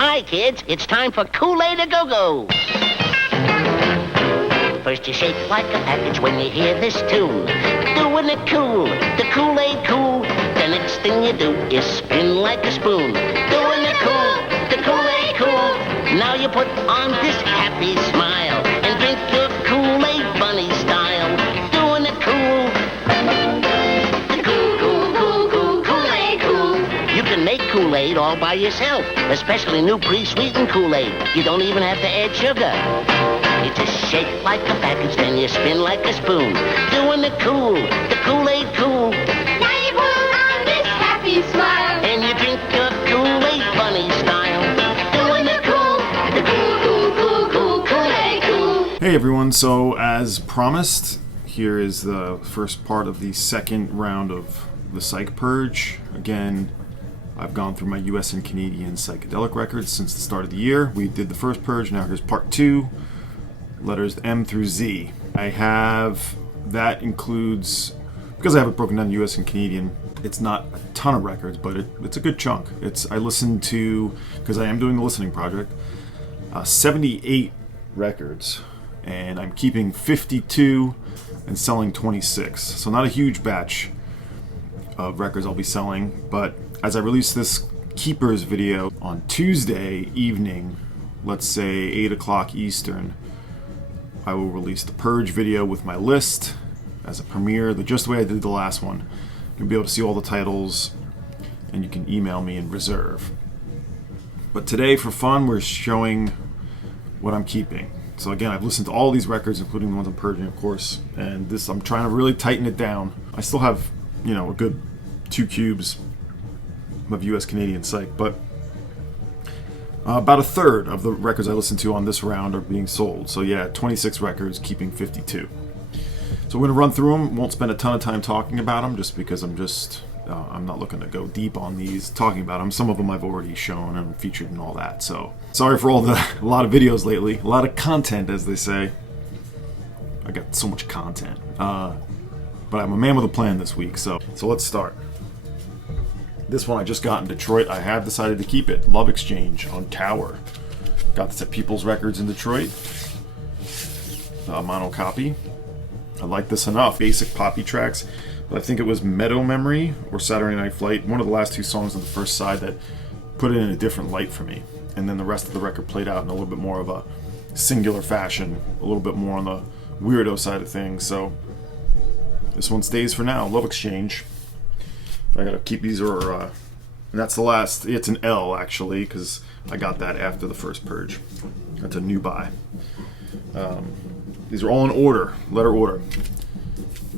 Hi, kids. It's time for Kool-Aid a-go-go. First you shake like a package when you hear this tune. Doing it cool, the Kool-Aid cool. The next thing you do is spin like a spoon. Doing it cool, the Kool-Aid cool. Now you put on this happy smile and drink your Kool-Aid bunny style. Doing it cool. The cool, Kool-Aid cool. You can make Kool-Aid all by yourself, especially new pre-sweetened Kool-Aid. You don't even have to add sugar. You just shake like a package, then you spin like a spoon. Doing it cool, the Kool-Aid cool. Now you put on this happy smile And you drink your Kool-Aid bunny style. Doing it cool, the Kool-Aid cool. Hey everyone, so as promised, here is the first part of the second round of the Psych Purge. Again, I've gone through my US and Canadian psychedelic records since the start of the year. We did the first purge, now here's part 2. Letters M through Z. That includes, because I have it broken down US and Canadian, it's not a ton of records, but it's a good chunk. I listened to, because I am doing the listening project, 78 records, and I'm keeping 52 and selling 26. So not a huge batch of records I'll be selling, but as I release this Keepers video on Tuesday evening, let's say 8 o'clock Eastern, I will release the Purge video with my list as a premiere, just the way I did the last one. You'll be able to see all the titles, and you can email me and reserve. But today, for fun, we're showing what I'm keeping. So again, I've listened to all these records, including the ones I'm purging, of course, and this I'm trying to really tighten it down. I still have, a good 2 cubes of US Canadian psych, but about a third of the records I listened to on this round are being sold. So yeah, 26 records, keeping 52. So we're going to run through them. Won't spend a ton of time talking about them, just because I'm not looking to go deep on these, talking about them. Some of them I've already shown and featured and all that. So sorry for a lot of videos lately. A lot of content, as they say. I got so much content. But I'm a man with a plan this week, so let's start. This one I just got in Detroit. I have decided to keep it. Love Exchange on Tower. Got this at People's Records in Detroit. Mono copy. I like this enough. Basic poppy tracks. But I think it was Meadow Memory or Saturday Night Flight, one of the last 2 songs on the first side, that put it in a different light for me. And then the rest of the record played out in a little bit more of a singular fashion, a little bit more on the weirdo side of things. So this one stays for now. Love Exchange. I gotta keep these, and that's the last. It's an L actually, because I got that after the first purge. That's a new buy. These are all in order, letter order.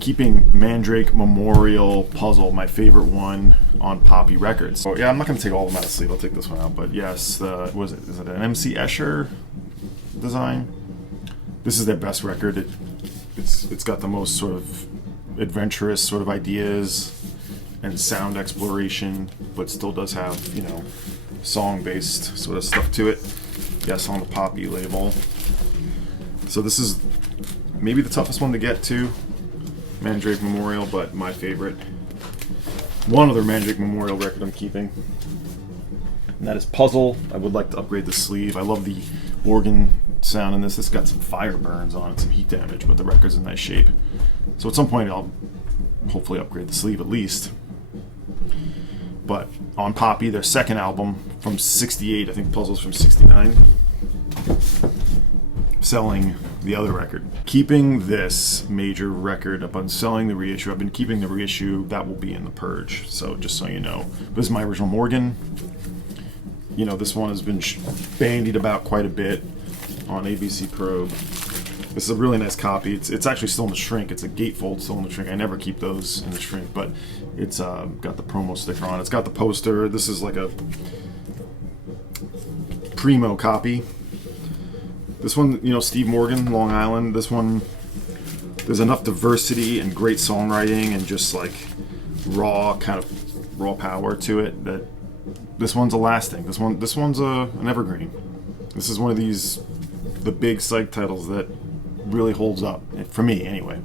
Keeping Mandrake Memorial Puzzle, my favorite one on Poppy Records. So yeah, I'm not gonna take all of them out of sleeve. I'll take this one out. But yes, is it an MC Escher design? This is their best record. It's got the most sort of adventurous sort of ideas and sound exploration, but still does have, song-based sort of stuff to it. Yes, on the Poppy label. So this is maybe the toughest one to get to, Mandrake Memorial, but my favorite. One other Mandrake Memorial record I'm keeping, and that is Puzzle. I would like to upgrade the sleeve. I love the organ sound in this. This got some fire burns on it, some heat damage, but the record's in nice shape. So at some point I'll hopefully upgrade the sleeve at least. But on Poppy, their second album from 68, I think Puzzle's from 69, selling the other record. Keeping this major record up on selling the reissue. I've been keeping the reissue. That will be in the Purge, so just so you know. This is my original Morgan. This one has been bandied about quite a bit on ABC Probe. This is a really nice copy. It's actually still in the shrink. It's a gatefold still in the shrink. I never keep those in the shrink, but it's got the promo sticker on. It's got the poster. This is like a primo copy. This one, Steve Morgan, Long Island. This one, there's enough diversity and great songwriting and just like raw power to it that this one's a lasting. This one's an evergreen. This is one of the big psych titles that really holds up, for me anyway.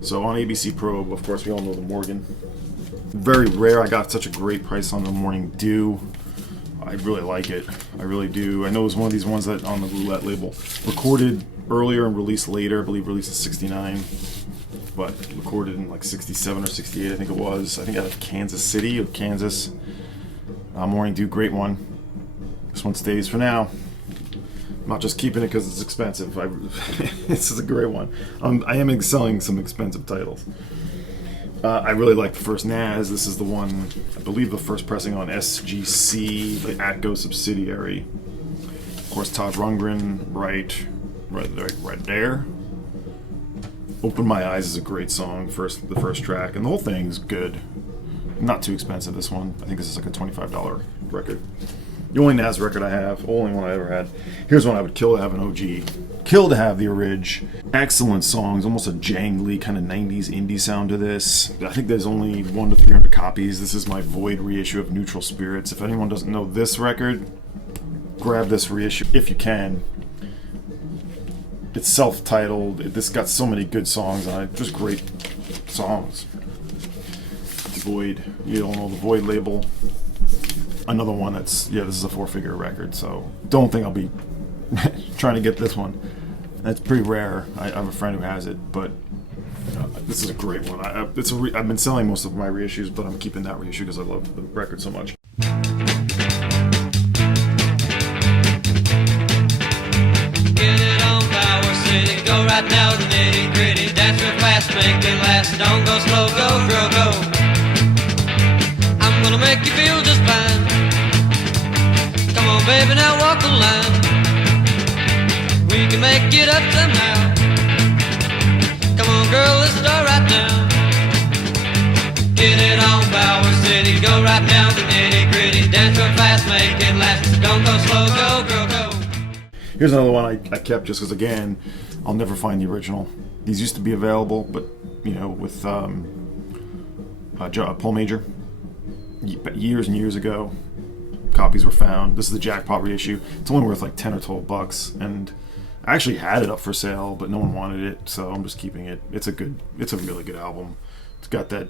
So on ABC Probe, of course, we all know the Morgan. Very rare. I got such a great price on the Morning Dew. I really like it. I really do. I know it was one of these ones that on the Roulette label, recorded earlier and released later. I believe released in '69, but recorded in like '67 or '68, I think it was. I think out of Kansas City or Kansas. Morning Dew, great one. This one stays for now. I'm not just keeping it because it's expensive. This is a great one. I am selling some expensive titles. I really like the first Naz. This is the one, I believe, the first pressing on SGC, the Atco subsidiary. Of course, Todd Rundgren, right there. Open My Eyes is a great song, the first track, and the whole thing's good. Not too expensive, this one. I think this is like a $25 record. The only Naz record I have, only one I ever had. Here's one I would kill to have an OG. Kill to have the Orig. Excellent songs, almost a jangly kind of 90s indie sound to this. I think there's only 100 to 300 copies. This is my Void reissue of Neutral Spirits. If anyone doesn't know this record, grab this reissue if you can. It's self-titled. This got so many good songs on it. Just great songs. Void. You don't know the Void label. Another one that's, this is a 4-figure record, so don't think I'll be trying to get this one. That's pretty rare. I have a friend who has it, but this is a great one. I've been selling most of my reissues, but I'm keeping that reissue because I love the record so much. Get it on Power City, go right now with the nitty gritty. Dance real fast, make it last. Don't go slow, go girl, go. I'm gonna make you feel just fine. Come on, baby, now walk the line. We can make it up somehow. Come on, girl, let's start right now. Get it on Power City, go right now to nitty gritty. Dance real fast, make it last. Don't go slow, go girl, go. Here's another one I kept just because, again, I'll never find the original. These used to be available, but with Paul Major, years and years ago, copies were found. This is the Jackpot reissue. It's only worth like $10 or $12, and I actually had it up for sale, but no one wanted it, so I'm just keeping it. It's a really good album. It's got that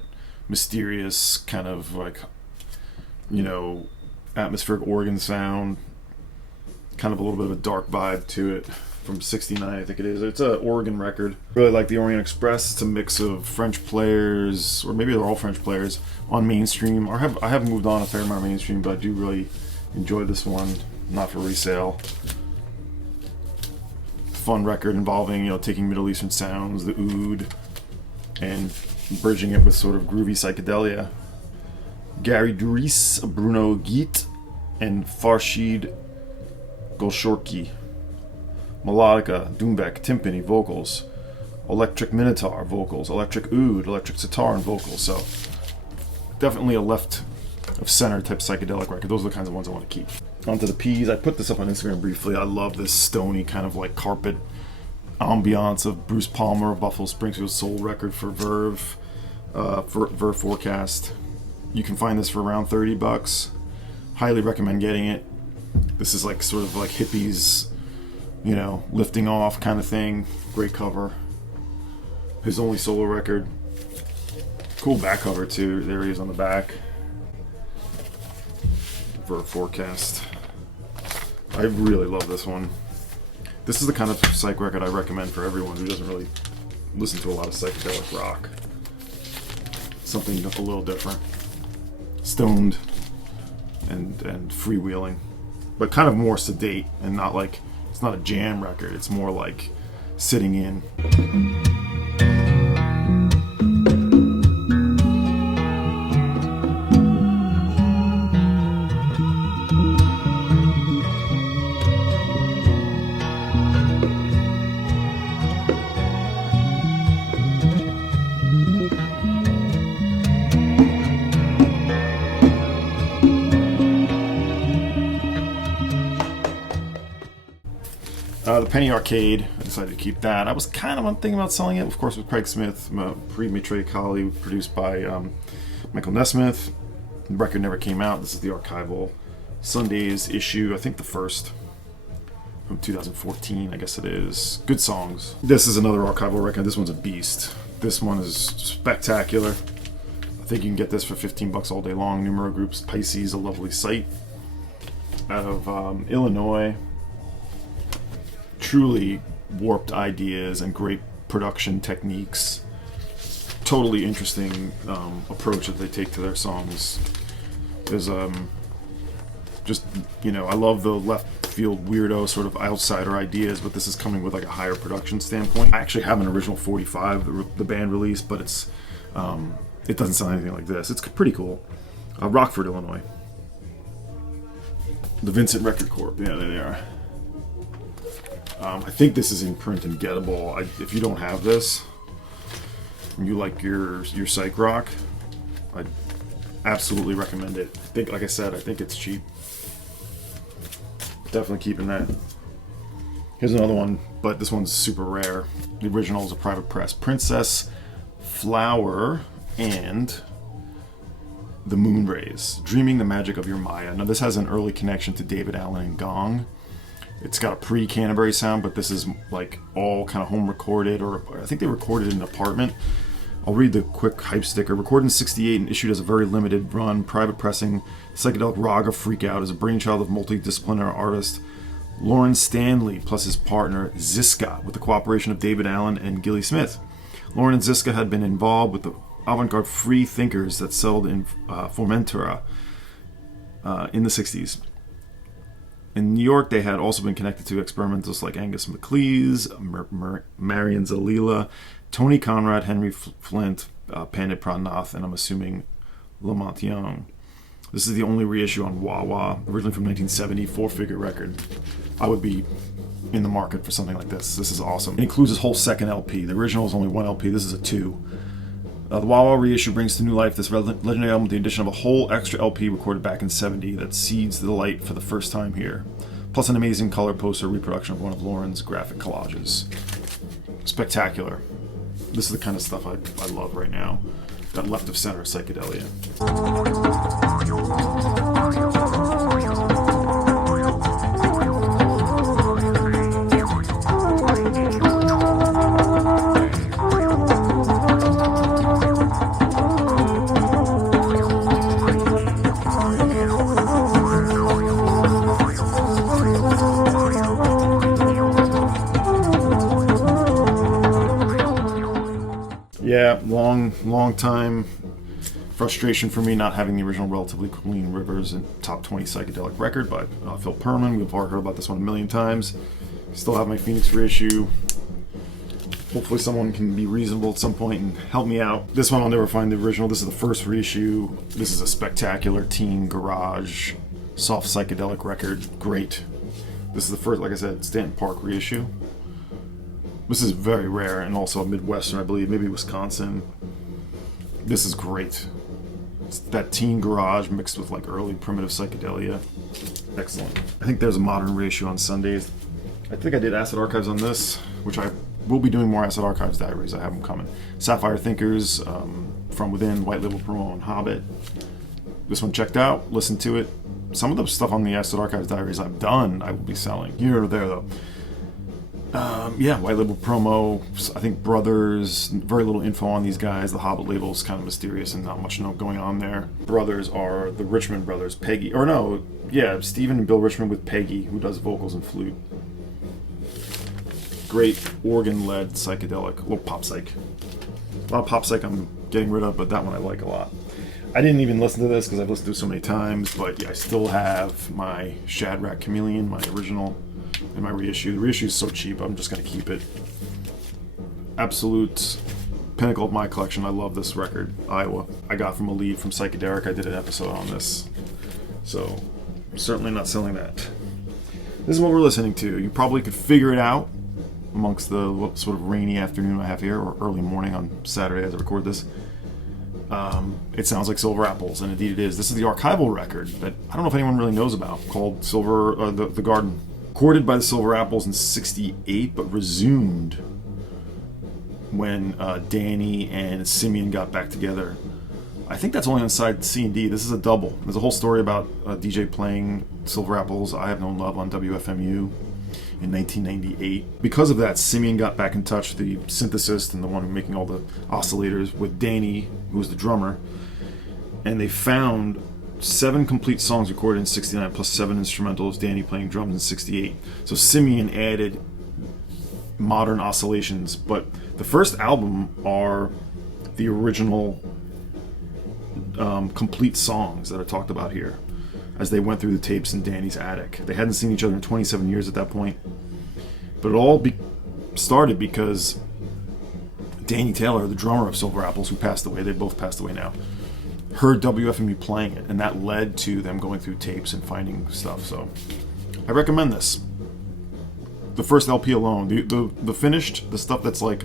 mysterious kind of like, atmospheric organ sound, kind of a little bit of a dark vibe to it. From '69, I think it is. It's an Oregon record. Really like the Orient Express. It's a mix of French players, or maybe they're all French players, on mainstream. I have moved on a fair amount of mainstream, but I do really enjoy this one. Not for resale. Fun record involving, taking Middle Eastern sounds, the oud, and bridging it with sort of groovy psychedelia. Gary Duris, Bruno Geet, and Farshid Golshorki. Melodica, Doombeck, timpani, vocals, electric minotaur, vocals, electric oud, electric sitar, and vocals. So definitely a left of center type psychedelic record. Those are the kinds of ones I want to keep. Onto the P's. I put this up on Instagram briefly. I love this stony kind of like carpet ambiance of Bruce Palmer, Buffalo Springfield soul record for Verve, Verve Forecast. You can find this for around $30. Highly recommend getting it. This is like sort of like hippies, lifting off kind of thing. Great cover. His only solo record. Cool back cover too. There he is on the back. Verve Forecast. I really love this one. This is the kind of psych record I recommend for everyone who doesn't really listen to a lot of psychedelic rock. Something a little different. Stoned and freewheeling. But kind of more sedate and not like, it's not a jam record, it's more like sitting in. The Penny Arcade, I decided to keep that. I was kind of thinking about selling it, of course, with Craig Smith, pre-Maitre Kali, produced by Michael Nesmith. The record never came out. This is the archival Sundays issue, I think the first, from 2014, I guess it is. Good songs. This is another archival record. This one's a beast. This one is spectacular. I think you can get this for $15 all day long. Numero Group's Pisces, A Lovely Sight. out of Illinois. Truly warped ideas and great production techniques. Totally interesting approach that they take to their songs. There's just, you know, I love the left field weirdo sort of outsider ideas, but this is coming with like a higher production standpoint. I actually have an original 45 the band released, but it's it doesn't sound anything like this. It's pretty cool. Rockford, Illinois. The Vincent Record Corp. Yeah, there they are. I think this is in print and gettable. If you don't have this, and you like your psych rock, I absolutely recommend it. I think, like I said, I think it's cheap. Definitely keeping that. Here's another one, but this one's super rare. The original is a private press. Princess Flower and the Moonrays. Dreaming the Magic of Your Maya. Now this has an early connection to David Allen and Gong. It's got a pre-Canterbury sound, but this is like all kind of home recorded, or I think they recorded in an apartment. I'll read the quick hype sticker. Recorded in '68 and issued as a very limited run, private pressing, psychedelic raga freakout is a brainchild of multidisciplinary artist Lawrence Stanley plus his partner Ziska, with the cooperation of David Allen and Gilly Smith. Lauren and Ziska had been involved with the avant-garde free thinkers that settled in Formentura in the 60s. In New York, they had also been connected to experimentalists like Angus MacLeese, Marian Zalila, Tony Conrad, Henry Flint, Pandit Pradnath, and I'm assuming Lamont Young. This is the only reissue on Wah-Wah, originally from 1970, four-figure record. I would be in the market for something like this. This is awesome. It includes this whole second LP. The original is only one LP. This is a two. The Wah-Wah reissue brings to new life this legendary album with the addition of a whole extra LP recorded back in '70 that seeds the light for the first time here, plus an amazing color poster reproduction of one of Lauren's graphic collages. Spectacular. This is the kind of stuff I love right now. That left of center psychedelia. Yeah, long time frustration for me not having the original Relatively Clean Rivers and top 20 psychedelic record by Phil Perlman. We've already heard about this one a million times. Still have my Phoenix reissue. Hopefully someone can be reasonable at some point and help me out. This one I'll never find the original. This is the first reissue. This is a spectacular teen garage soft psychedelic record. Great. This is the first, like I said, Stanton Park reissue. This is very rare, and also a Midwestern, I believe, maybe Wisconsin. This is great. It's that teen garage mixed with like early primitive psychedelia. Excellent. I think there's a modern reissue on Sundays. I think I did Acid Archives on this, which I will be doing more Acid Archives Diaries. I have them coming. Sapphire Thinkers, From Within, White Label Promo, and Hobbit. This one checked out, listened to it. Some of the stuff on the Acid Archives Diaries I've done, I will be selling. Here or there, though. Yeah, White Label Promo, I think Brothers, very little info on these guys. The Hobbit label is kind of mysterious and not much going on there. Brothers are the Richmond brothers, Peggy, or no, yeah, Stephen and Bill Richmond with Peggy, who does vocals and flute. Great organ-led psychedelic, a little pop psych. A lot of pop psych I'm getting rid of, but that one I like a lot. I didn't even listen to this because I've listened to it so many times, but yeah, I still have my Shadrach Chameleon, my original, and my reissue. The reissue is so cheap, I'm just going to keep it. Absolute pinnacle of my collection. I love this record, Iowa. I got from a lead from Psychedelic. I did an episode on this. So, I'm certainly not selling that. This is what we're listening to. You probably could figure it out amongst the sort of rainy afternoon I have here, or early morning on Saturday as I record this. It sounds like Silver Apples, and indeed it is. This is the archival record that I don't know if anyone really knows about, called The Garden. Recorded by the Silver Apples in '68, but resumed when Danny and Simeon got back together. I think that's only on side C and D. This is a double. There's a whole story about a DJ playing Silver Apples, I Have Known Love, on WFMU in 1998. Because of that, Simeon got back in touch, the synthesist and the one making all the oscillators, with Danny, who was the drummer, and they found 7 complete songs recorded in 69 plus 7 instrumentals, Danny playing drums in 68. So Simeon added modern oscillations, but the first album are the original complete songs that are talked about here as they went through the tapes in Danny's attic. They hadn't seen each other in 27 years at that point, but it all started because Danny Taylor, the drummer of Silver Apples, who passed away, they both passed away now, heard WFMU playing it, and that led to them going through tapes and finding stuff. So I recommend this. The first LP alone, the finished, the stuff that's like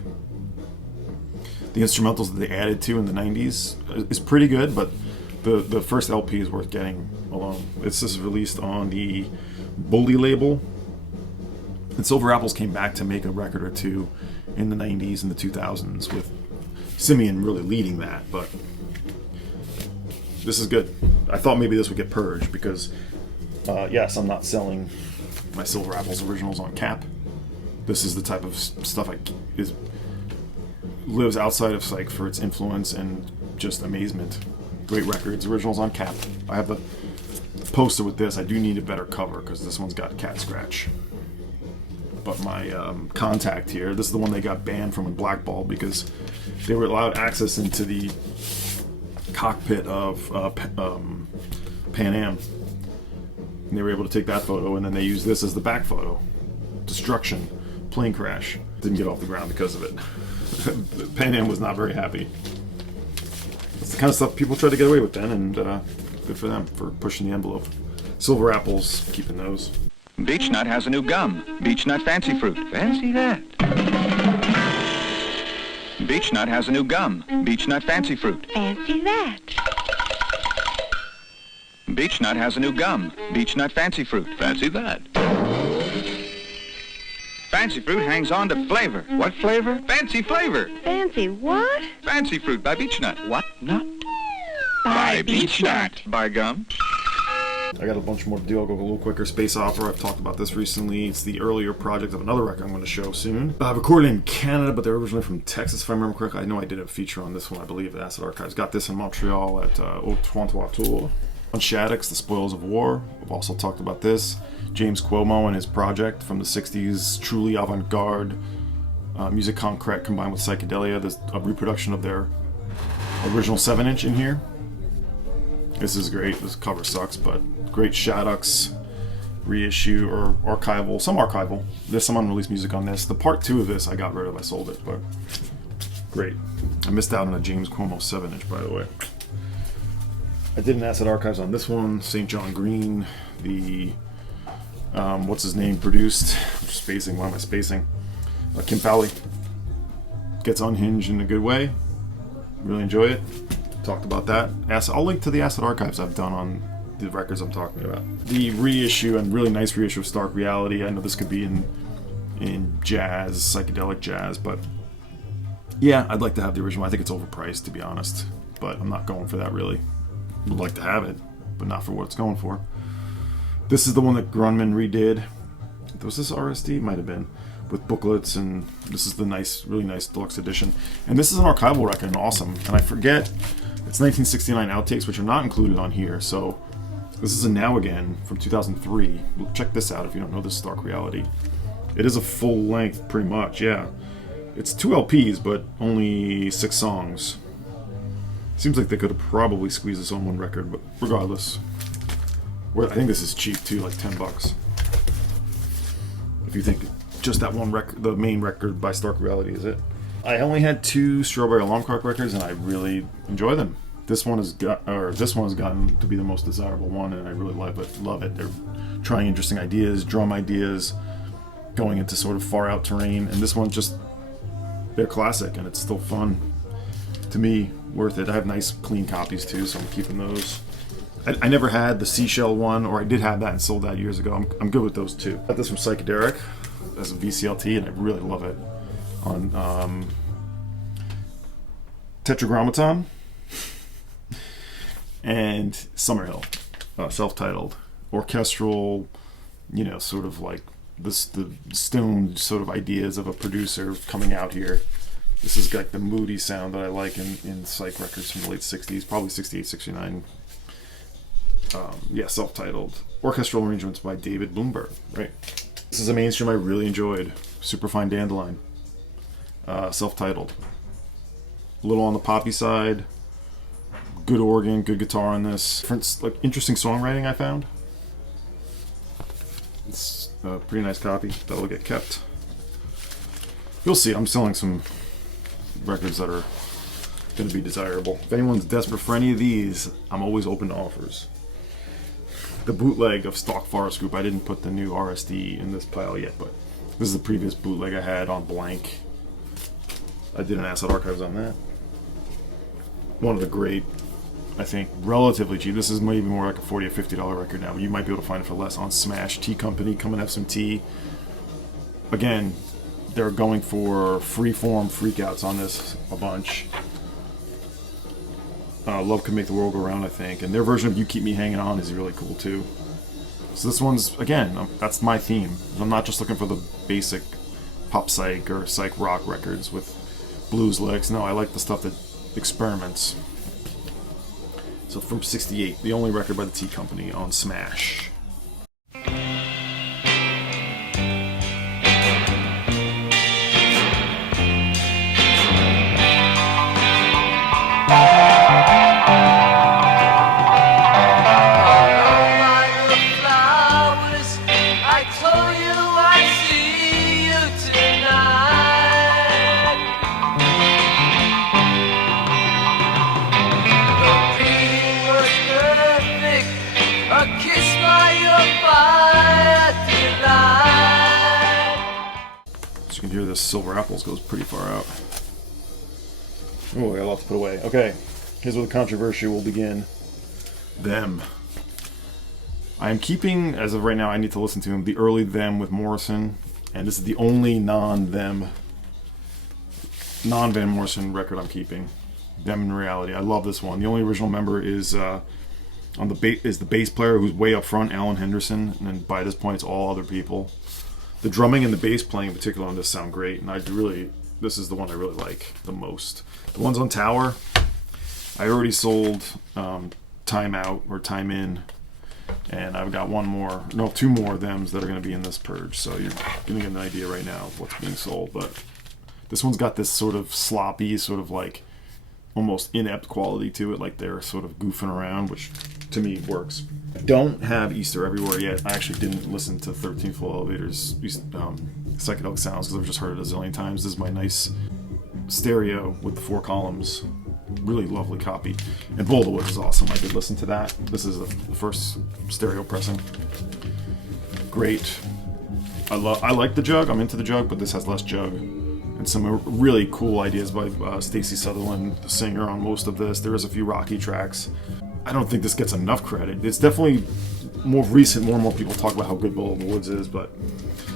the instrumentals that they added to in the 90s is pretty good, but the first LP is worth getting alone. This is released on the Bully label, and Silver Apples came back to make a record or two in the 90s and the 2000s with Simeon really leading that, but this is good. I thought maybe this would get purged because, yes, I'm not selling my Silver Apples originals on cap. This is the type of stuff lives outside of Psych for its influence and just amazement. Great records, originals on cap. I have the poster with this. I do need a better cover because this one's got cat scratch. But my contact here, this is the one they got banned from and blackballed because they were allowed access into the cockpit of Pan Am. And they were able to take that photo, and then they used this as the back photo. Destruction, plane crash. Didn't get off the ground because of it. Pan Am was not very happy. That's the kind of stuff people tried to get away with then, and good for them for pushing the envelope. Silver Apples, keeping those. Beechnut has a new gum, Beechnut Fancy Fruit. Fancy that. Beechnut has a new gum, Beechnut Fancy Fruit. Fancy that. Beechnut has a new gum, Beechnut Fancy Fruit. Fancy that. Fancy Fruit hangs on to flavor. What flavor? Fancy flavor. Fancy what? Fancy Fruit by Beechnut. What nut? By Beechnut. By gum. I got a bunch more to do. I'll go a little quicker. Space Opera, I've talked about this recently. It's the earlier project of another record I'm going to show soon. Recorded in Canada, but they're originally from Texas, if I remember correctly. I know I did a feature on this one, I believe, at Acid Archives. Got this in Montreal at Au Trente Tour. On Shattuck's The Spoils of War, we've also talked about this. James Cuomo and his project from the 60s, truly avant-garde music concrete combined with psychedelia. There's a reproduction of their original 7-inch in here. This is great. This cover sucks, but great Shattuck's reissue or archival. Some archival. There's some unreleased music on this. The part 2 of this I got rid of. I sold it, but great. I missed out on a James Cuomo 7-inch, by the way. I did an Acid Archives on this one. St. John Green, the what's his name produced. I'm spacing. Why am I spacing? Kim Fowley gets unhinged in a good way. Really enjoy it. Talked about that. I'll link to the Acid Archives I've done on the records I'm talking about. The reissue, and really nice reissue of Stark Reality. I know this could be in jazz, psychedelic jazz, but yeah, I'd like to have the original. I think it's overpriced, to be honest, but I'm not going for that really. Would like to have it, but not for what it's going for. This is the one that Grunman redid. Was this RSD? Might have been. With booklets, and this is the nice, really nice deluxe edition. And this is an archival record, and awesome. And I forget, it's 1969 outtakes, which are not included on here. So this is a Now Again from 2003. Check this out if you don't know this Stark Reality. It is a full length, pretty much, yeah. It's 2 LPs, but only 6 songs. Seems like they could have probably squeezed this on one record, but regardless. I think this is cheap too, like $10. If you think just that one record, the main record by Stark Reality is it. I only had 2 Strawberry Alarm Clock records, and I really enjoy them. This one has gotten to be the most desirable one, and I really love it. They're trying interesting ideas, drum ideas, going into sort of far out terrain, and this one they're classic, and it's still fun. To me, worth it. I have nice clean copies too, so I'm keeping those. I never had the Seashell one, or I did have that and sold that years ago. I'm good with those too. Got this from Psychedelic as a VCLT, and I really love it. On Tetragrammaton and Summerhill, self-titled, orchestral, sort of like the stoned sort of ideas of a producer coming out here. This is like the moody sound that I like in Psych records from the late 60s, probably 68, 69. self-titled. Orchestral arrangements by David Bloomberg. Right. This is a mainstream I really enjoyed. Superfine Dandelion. Self-titled. A little on the poppy side. Good organ, good guitar on this. Different, like, interesting songwriting I found. It's a pretty nice copy. That'll get kept. You'll see, I'm selling some records that are going to be desirable. If anyone's desperate for any of these, I'm always open to offers. The bootleg of Stalk-Forrest Group, I didn't put the new RSD in this pile yet, but this is the previous bootleg I had on blank. I did an Acid Archives on that. One of the great, I think, relatively cheap. This is maybe more like a $40 or $50 record now, but you might be able to find it for less on Smash. Tea Company, come and have some tea. Again, they're going for freeform freakouts on this a bunch. Love Can Make the World Go Round, I think. And their version of You Keep Me Hanging On is really cool, too. So this one's, again, that's my theme. I'm not just looking for the basic pop psych or psych rock records with blues licks. No, I like the stuff that experiments. So from '68, the only record by the Tea Company on Smash. Here, this Silver Apples goes pretty far out. Oh, I got a lot to put away. Okay, here's where the controversy will begin. Them. I am keeping, as of right now, I need to listen to him, the early Them with Morrison, and this is the only non-Van Morrison record I'm keeping. Them in Reality. I love this one. The only original member is the bass player who's way up front, Alan Henderson, and then by this point it's all other people. The drumming and the bass playing in particular on this sound great, and this is the one I really like the most. The ones on Tower, I already sold Time Out or Time In, and I've got two more of them that are going to be in this purge, so you're going to get an idea right now of what's being sold. But this one's got this sort of sloppy, sort of like almost inept quality to it, like they're sort of goofing around, which to me works. I don't have Easter Everywhere yet. I actually didn't listen to 13th Floor Elevator's Psychedelic Sounds because I've just heard it a zillion times. This is my nice stereo with the 4 columns. Really lovely copy. And Bowl of the Woods is awesome. I did listen to that. This is the first stereo pressing. Great. I like the jug. I'm into the jug, but this has less jug. And some really cool ideas by Stacey Sutherland, the singer on most of this. There is a few rocky tracks. I don't think this gets enough credit. It's definitely more recent. More and more people talk about how good Bowl of the Woods is, but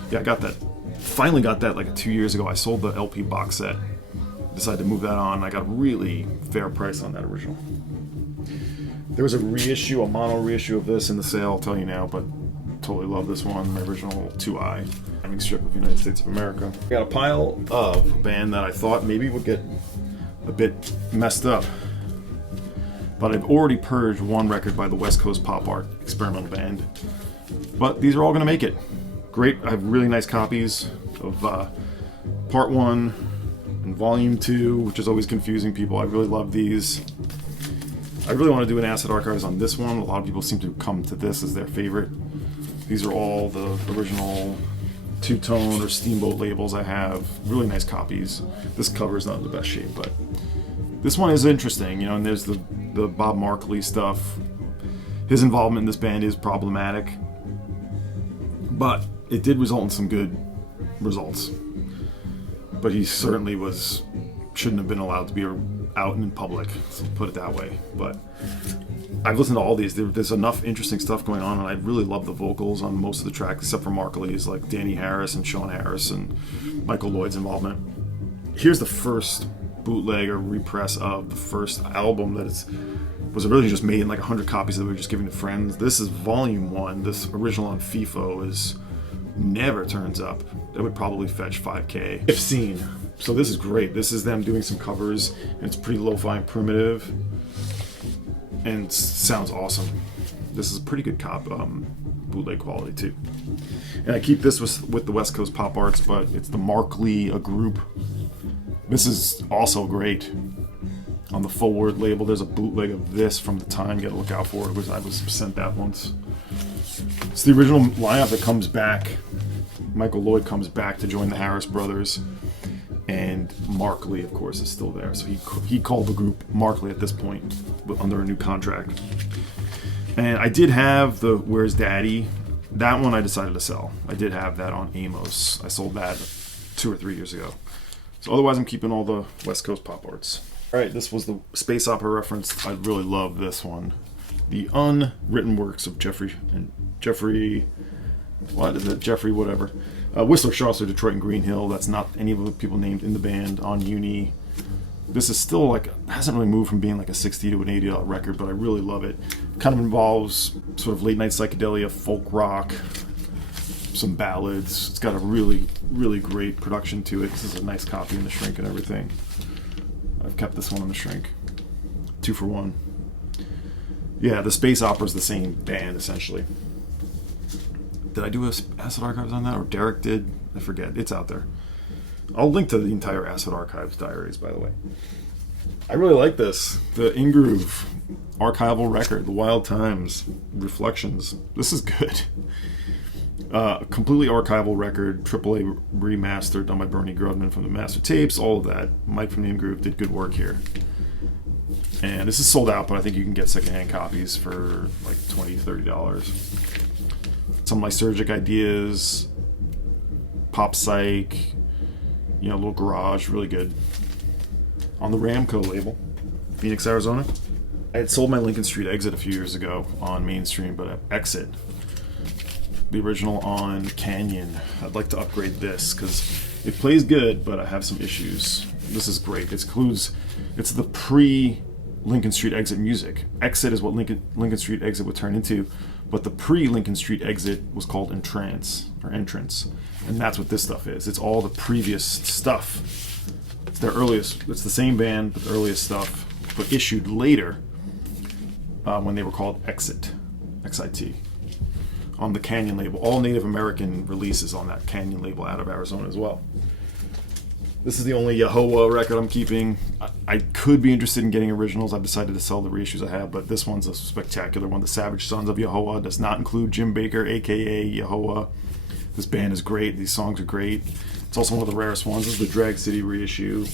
yeah, I got that. Finally got that like 2 years ago. I sold the LP box set. Decided to move that on. I got a really fair price on that original. There was a mono reissue of this in the sale, I'll tell you now, but totally love this one, my original 2i, having strip of United States of America. I got a pile of a band that I thought maybe would get a bit messed up, but I've already purged one record by the West Coast pop art experimental band. But these are all going to make it. Great, I have really nice copies of Part 1 and Volume 2, which is always confusing people. I really love these. I really want to do an Acid Archives on this one. A lot of people seem to come to this as their favorite. These are all the original two-tone or Steamboat labels I have. Really nice copies. This cover is not in the best shape, but this one is interesting, and there's the Bob Markley stuff. His involvement in this band is problematic, but it did result in some good results. But he certainly shouldn't have been allowed to be out in public, so put it that way. But I've listened to all these. There's enough interesting stuff going on, and I really love the vocals on most of the tracks, except for Markley's, like Danny Harris and Sean Harris and Michael Lloyd's involvement. Here's the first bootleg or repress of the first album that was originally just made in like 100 copies that we were just giving to friends. This is Volume 1. This original on FIFO never turns up. It would probably fetch $5,000 if seen. So this is great. This is them doing some covers, and it's pretty lo-fi and primitive, and sounds awesome. This is a pretty good bootleg quality too. And I keep this with the West Coast Pop Arts, but it's the Mark Lee, a group. This is also great. On the Forward label, there's a bootleg of this from the time. You gotta look out for it, because I was sent that once. It's the original lineup that comes back. Michael Lloyd comes back to join the Harris Brothers, and Mark Lee, of course, is still there. So he called the group Mark Lee at this point, under a new contract. And I did have the Where's Daddy. That one I decided to sell. I did have that on Amos. I sold that 2 or 3 years ago. So otherwise, I'm keeping all the West Coast Pop Arts. All right, this was the space opera reference. I really love this one. The unwritten works of Jeffrey, whatever. Whistler, Chaucer, Detroit, and Green Hill. That's not any of the people named in the band on Uni. This is still hasn't really moved from being like a $60 to an $80 record, but I really love it. Kind of involves sort of late night psychedelia, folk rock, some ballads. It's got a really, really great production to it. This is a nice copy in the shrink and everything. I've kept this one in the shrink. 2 for 1. Yeah, the space opera is the same band, essentially. Did I do a Acid Archives on that? Or Derek did? I forget. It's out there. I'll link to the entire Acid Archives Diaries, by the way. I really like this. The In-Groove archival record, The Wild Times, Reflections. This is good. Completely archival record, AAA remaster done by Bernie Grudman from the Master Tapes, all of that. Mike from the In-Groove did good work here. And this is sold out, but I think you can get secondhand copies for like $20, $30. Some Lysergic Ideas, Pop Psych, a little garage, really good. On the Ramco label, Phoenix, Arizona. I had sold my Lincoln Street Exit a few years ago on Mainstream, but Exit, the original on Canyon. I'd like to upgrade this because it plays good, but I have some issues. This is great. It's the pre-Lincoln Street Exit music. Exit is what Lincoln Street Exit would turn into, but the pre-Lincoln Street Exit was called Entrance, and that's what this stuff is. It's all the previous stuff. It's their earliest. It's the same band, but the earliest stuff, but issued later when they were called Exit, XIT. On the Canyon label. All Native American releases on that Canyon label out of Arizona as well. This is the only Yehovah record I'm keeping. I could be interested in getting originals. I've decided to sell the reissues I have, but this one's a spectacular one. The Savage Sons of Yehovah does not include Jim Baker, aka Yehovah. This band is great. These songs are great. It's also one of the rarest ones. This is the Drag City reissue,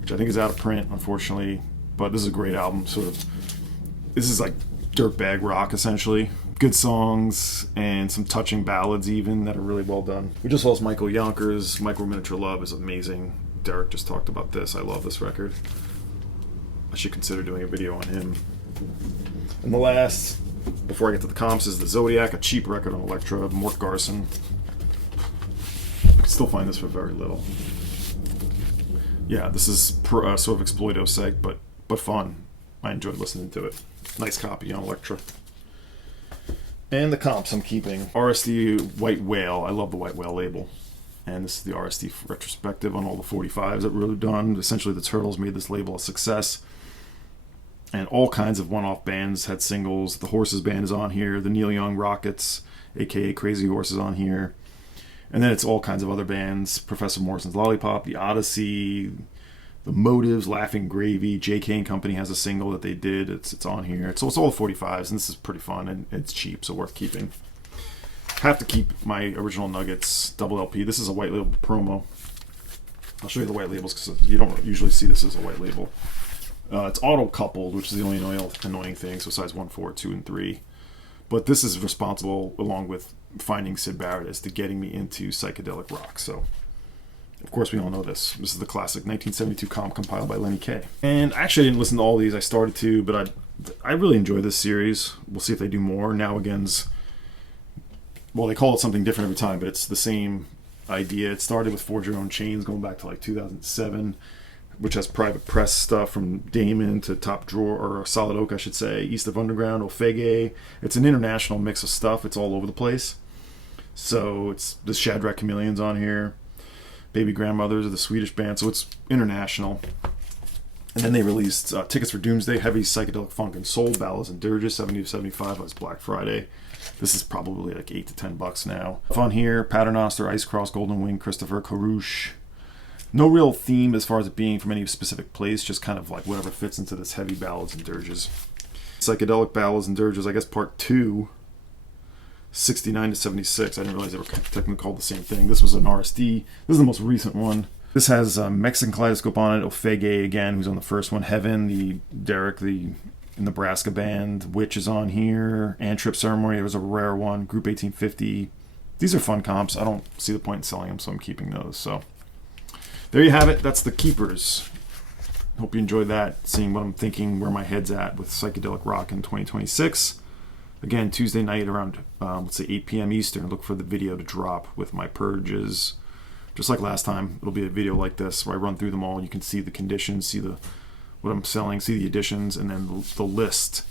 which I think is out of print, unfortunately. But this is a great album. This is like dirtbag rock, essentially. Good songs and some touching ballads even that are really well done. We just lost Michael Yonkers. Micro Miniature Love is amazing. Derek just talked about this. I love this record. I should consider doing a video on him. And the last, before I get to the comps, is the Zodiac, a cheap record on Elektra, Mort Garson. You can still find this for very little. Yeah, this is sort of exploito psych, but fun. I enjoyed listening to it. Nice copy on Elektra. And the comps I'm keeping. RSD White Whale. I love the White Whale label. And this is the RSD retrospective on all the 45s that were done. Essentially, the Turtles made this label a success. And all kinds of one-off bands had singles. The Horses Band is on here. The Neil Young Rockets, a.k.a. Crazy Horse, is on here. And then it's all kinds of other bands. Professor Morrison's Lollipop, The Odyssey, The Motives, Laughing Gravy. J.K. and Company has a single that they did. It's on here. So it's all 45s, and this is pretty fun, and it's cheap, so worth keeping. Have to keep my original Nuggets double LP. This is a white label promo. I'll show you the white labels because you don't usually see this as a white label. It's auto-coupled, which is the only annoying thing, so size 1, 4, 2, and 3. But this is responsible, along with finding Syd Barrett, as to getting me into psychedelic rock. So, of course, we all know this. This is the classic 1972 comp compiled by Lenny Kaye. And actually, I didn't listen to all these. I started to, but I really enjoy this series. We'll see if they do more. Now Again's, well, they call it something different every time, but it's the same idea. It started with Forge Your Own Chains going back to like 2007, which has private press stuff from Damon to Top Drawer, or Solid Oak, I should say, East of Underground, Ofege. It's an international mix of stuff. It's all over the place. So it's the Shadrach Chameleons on here, Baby Grandmothers of the Swedish band. So it's international. And then they released Tickets for Doomsday, Heavy Psychedelic Funk and Soul, Ballads and Dirges, 70 to 75. That's Black Friday. This is probably like $8 to $10 now. Fun here, Paternoster, Ice Cross, Golden Wing, Christopher, Carouche. No real theme as far as it being from any specific place, just kind of like whatever fits into this Heavy Ballads and Dirges. Psychedelic Ballads and Dirges, I guess part 2, 69 to 76. I didn't realize they were technically called the same thing. This was an RSD. This is the most recent one. This has Mexican Kaleidoscope on it, Ofege again, who's on the first one, Heaven, Derek, the Nebraska band, Witch is on here, Antrip Ceremony, it was a rare one, Group 1850. These are fun comps. I don't see the point in selling them, so I'm keeping those. So there you have it. That's the Keepers. Hope you enjoyed that, seeing what I'm thinking, where my head's at with psychedelic rock in 2026. Again, Tuesday night around, let's say 8 p.m. Eastern. Look for the video to drop with my purges. Just like last time, it'll be a video like this where I run through them all. You can see the conditions, see what I'm selling, see the additions, and then the list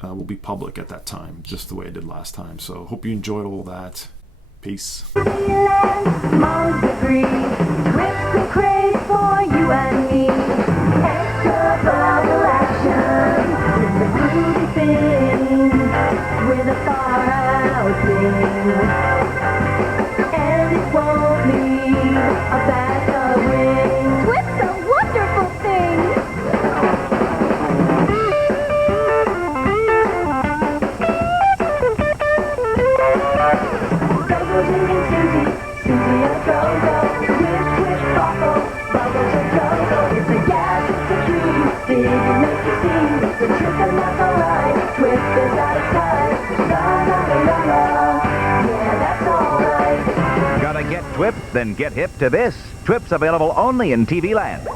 will be public at that time, just the way I did last time. So hope you enjoyed all that. Peace. Gotta get Twip? Then get hip to this. Twip's available only in TV Land.